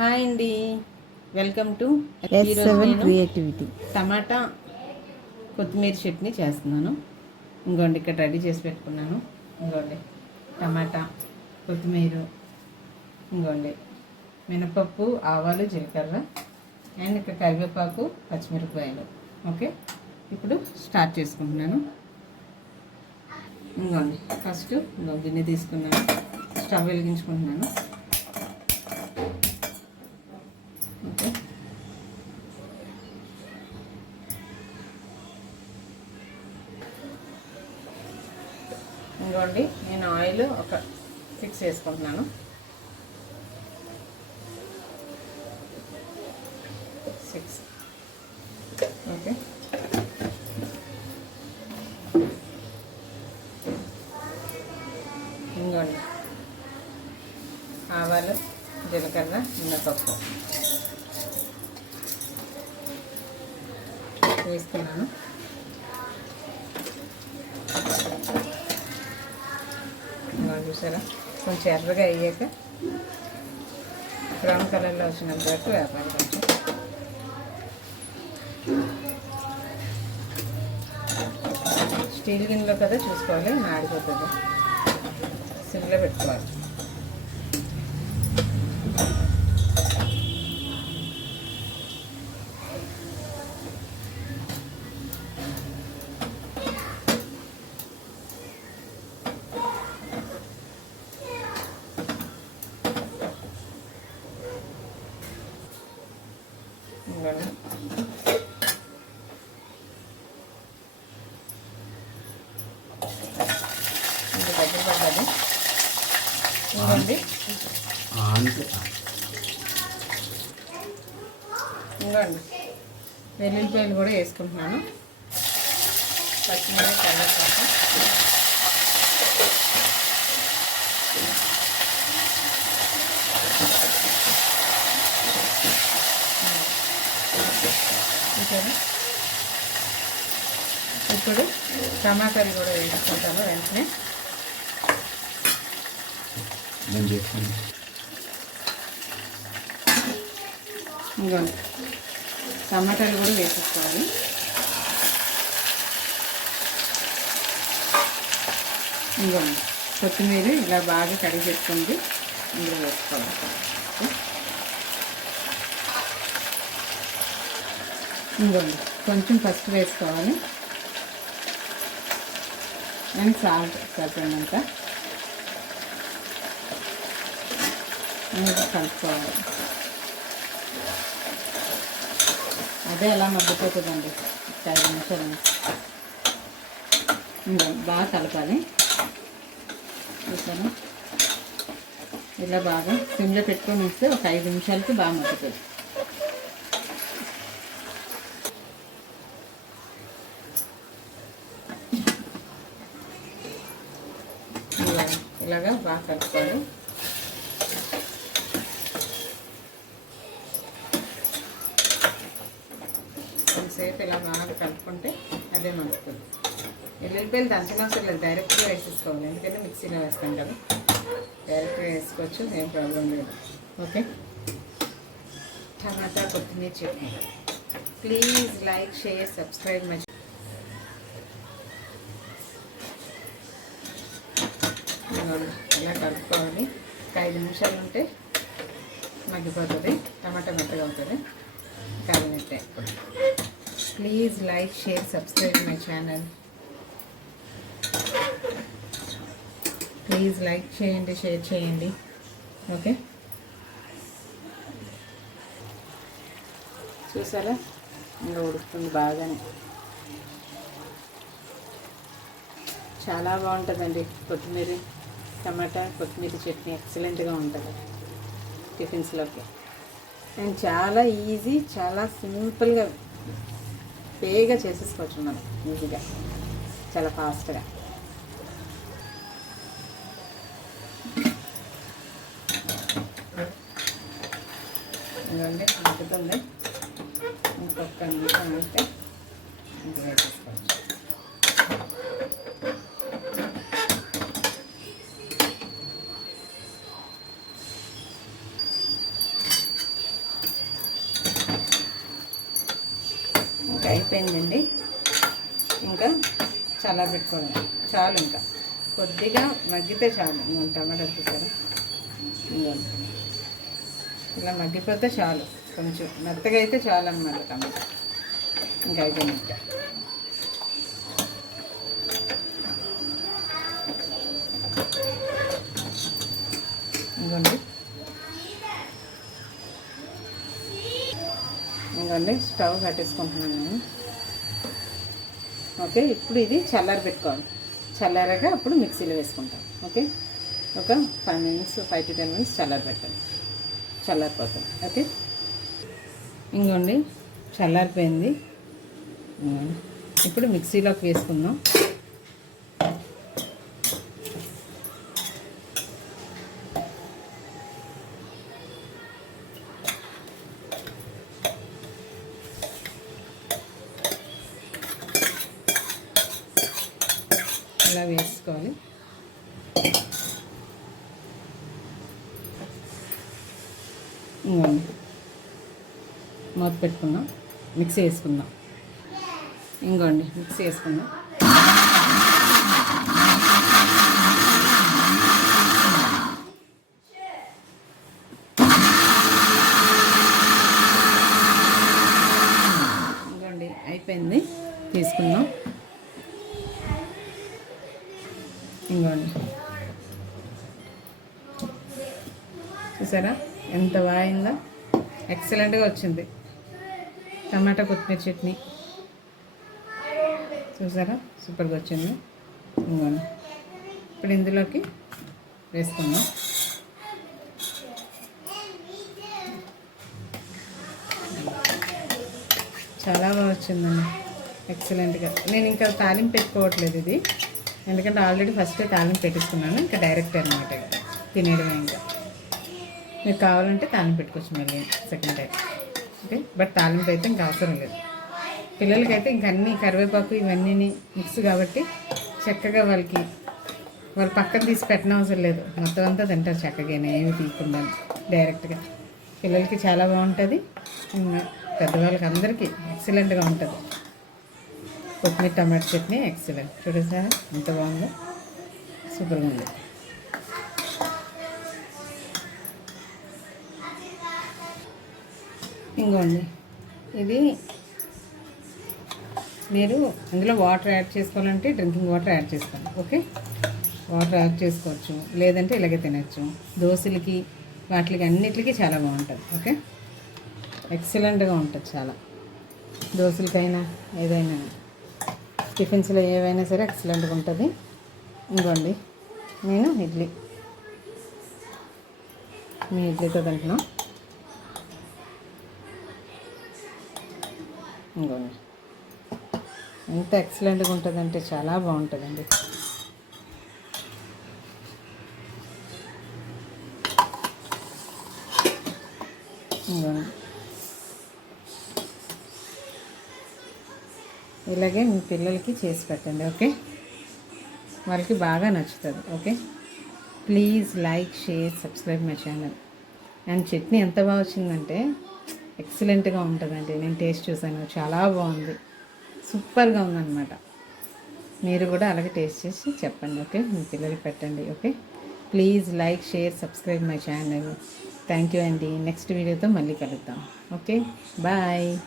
Hi అండి. Welcome to creativity టమాటా కొత్తిమీర చట్నీ చేస్తున్నాను. ఇంకోండి ఇక్కడ రెడీ చేసి పెట్టుకున్నాను. ఇంకోండి టమాటా కొత్తిమీర ఇంకోండి మినపప్పు ఆవాలు జీలకర్ర అండ్ ఇక్కడ కరివేపాకు పచ్చిమిరపకాయలు. ఓకే? ఇప్పుడు స్టార్ట్ చేసుకుంటున్నాను. ఇంకోండి ఫస్ట్ గిన్నె తీసుకున్నాను. స్టవ్ వెలిగించుకుంటున్నాను. ఇంకోండి నేను ఆయిల్ ఒక సిక్స్ వేసుకుంటున్నాను సిక్స్ ఓకే. ఇంకోండి ఆవాలు జీలకర్ర మినపప్పు. వేస్తున్నాను ఇలా చూసారా? కొంచెం ఎర్రగా అయ్యాక బ్రౌన్ కలర్లో వచ్చినంత వరకు వేపాలి కొంచెం. స్టీల్ గిన్నెలో కదా చూసుకోవాలి మాడిపోతుంది. సిమ్లో పెట్టుకోవాలి. ఇంకోండి ఇది దగ్గర పడ్డది. ఇంకోండి ఇంకోండి వెల్లుల్లిపాయలు కూడా వేసుకుంటున్నాను. పచ్చిమిరపకాయ కరివేపాకు. ఓకేనా ఇప్పుడు టమాటాలు కూడా వేసుకుంటాను వెంటనే. ఇదిగోండి టమాటాలు కూడా వేసేసుకోవాలి. ఇదిగోండి కొత్తిమీర ఇలా బాగా కడిగి పెట్టుకుంది ఇందులో వేసుకోవాలి. ఇదిగోండి కొంచెం పసుపు వేసుకోవాలి. అండ్ సాల్ట్ సరిపోయినంత కలుపుకోవాలి. అదే అలా మగ్గిపోతుందండి ఐదు నిమిషాలు. బాగా కలపాలి. చూసాను ఇలా బాగా సిమ్లో పెట్టుకొని వస్తే ఒక ఐదు నిమిషాలకి బాగా మగ్గుతుంది ఇలా ఇలాగా బాగా కలుపుకోవాలి. కొంతసేపు ఇలా బాగా కలుపుకుంటే అదే మగ్గుతుంది ఎల్లుల్లిపాయలు దంచడం అవసరం లేదు. డైరెక్ట్గా వేసేసుకోవాలి. ఎందుకంటే మిక్సీలో వేస్తాం కదా. డైరెక్ట్గా వేసుకోవచ్చు. ఏం ప్రాబ్లం లేదు. ఓకే? టమాటా కొత్తిమీర chutney. Please like share subscribe my ఇలా కలుపుకోవాలి ఒక ఐదు నిమిషాలు ఉంటే మగ్గిపోతుంది. టమాటా మెత్తగా అవుతుంది. కాలినట్టే please like share subscribe my channel please like చేయండి షేర్ చేయండి. ఓకే చూసారా? ఇంకా ఉడుకుతుంది బాగానే. చాలా బాగుంటుందండి కొత్తిమీర. టమాటా కొత్తిమీర చట్నీ ఎక్సలెంట్గా ఉంటుంది టిఫిన్స్లోకి. అండ్ చాలా ఈజీ చాలా సింపుల్గా పేగా చేసేసుకోవచ్చు మనం ఈజీగా చాలా ఫాస్ట్గా. ఎందుకంటే మగ్గుతుంది ఇంకొక నిమిషం అయితే ఇంకా వేసేసుకోవచ్చు. అయిపోయిందండి. ఇంకా చాలా పెట్టుకోవాలి. చాలు ఇంకా. కొద్దిగా మగ్గితే చాలు. ఇంకా టమాటా చూసారా ఇలా మగ్గిపోతే చాలు. కొంచెం మెత్తగా అయితే చాలు అన్నమాట టమాటా. ఇంకా అయిపోయినట్టు ఇంకోండి. ఇంకోండి. స్టవ్ కట్టేసుకుంటున్నాను నేను. ఓకే? ఇప్పుడు ఇది చల్లారి పెట్టుకోవాలి. చల్లారాక అప్పుడు మిక్సీలో వేసుకుంటాం. ఓకే? ఒక five minutes five to ten minutes చల్లారి పెట్టాలి చల్లారిపోతుంది. ఓకే? ఇంకోండి చల్లారిపోయింది. ఇప్పుడు మిక్సీలోకి వేసుకుందాం. ఇలా వేసుకోవాలి. ఇంకోండి మూత పెట్టుకుందాం మిక్సీ వేసుకుందాం. ఇంకోండి మిక్సీ వేసుకుందాం. ఇంకోండి అయిపోయింది. తీసుకుందాం. ఇంకోండి చూసారా? ఎంత బాగుందో ఎక్సలెంట్గా వచ్చింది. టమాటా కొత్తిమీర చట్నీ. చూసారా? సూపర్గా వచ్చింది. ఇంకోండి ఇప్పుడు ఇందులోకి వేసుకుందాం. చాలా బాగా వచ్చిందండి. ఎక్సలెంట్గా నేను ఇంకా తాలింపు పెట్టుకోవట్లేదు ఇది. ఎందుకంటే ఆల్రెడీ ఫస్ట్ తాలింపు పెట్టిస్తున్నాను ఇంకా డైరెక్ట్ అనమాట తినేయడమే ఇంకా. మీకు కావాలంటే తాలింపు పెట్టుకోవచ్చు మళ్ళీ సెకండ్ టైం ఓకే బట్ తాలింపు అయితే ఇంకా అవసరం లేదు. పిల్లలకైతే ఇంక అన్ని కరివేపాకు ఇవన్నీ మిక్స్ కాబట్టి చక్కగా వాళ్ళకి వాళ్ళు పక్కన తీసి పెట్టిన అవసరం లేదు. మొత్తం అంతా తింటారు చక్కగానే ఏమి తీయకుండా డైరెక్ట్గా. పిల్లలకి చాలా బాగుంటుంది. పెద్దవాళ్ళకి అందరికీ ఎక్సలెంట్గా ఉంటుంది. కొత్తిమీర టమాటో చట్నీ ఎక్సలెంట్. చూడండి సార్ ఎంత బాగుందో. సూపర్గా ఉంది. ఇంకోండి. ఇది మీరు అందులో వాటర్ యాడ్ చేసుకోవాలంటే డ్రింకింగ్ వాటర్ యాడ్ చేసుకోండి ఓకే? వాటర్ యాడ్ చేసుకోవచ్చు లేదంటే ఇలాగే తినచ్చు. దోశలకి వాటికి అన్నిటికీ చాలా బాగుంటుంది ఓకే? ఎక్సలెంట్గా ఉంటుంది చాలా. దోశలకైనా ఏదైనా. టిఫిన్స్లో ఏవైనా సరే ఎక్సలెంట్గా ఉంటుంది. ఇంకోండి నేను ఇడ్లీ. మీ ఇడ్లీతో తింటున్నాం. ఇంకోండి ఎంత ఎక్సలెంట్గా ఉంటుందంటే చాలా బాగుంటుందండి. ఇంకోండి ఇలాగే మీ పిల్లలకి చేసి పెట్టండి ఓకే? వాళ్ళకి బాగా నచ్చుతుంది okay? Please like share subscribe my channel. And chutney ఎంత బాగా వచ్చిందంటే ఎక్సలెంట్గా ఉంటుందండి. నేను టేస్ట్ చూసాను చాలా బాగుంది. సూపర్గా ఉందన్నమాట. మీరు కూడా అలాగే టేస్ట్ చేసి చెప్పండి ఓకే? మీ పిల్లలకి పెట్టండి okay? Please like share subscribe my channel. Thank you అండి. నెక్స్ట్ వీడియోతో మళ్ళీ కలుద్దాం ఓకే? బాయ్.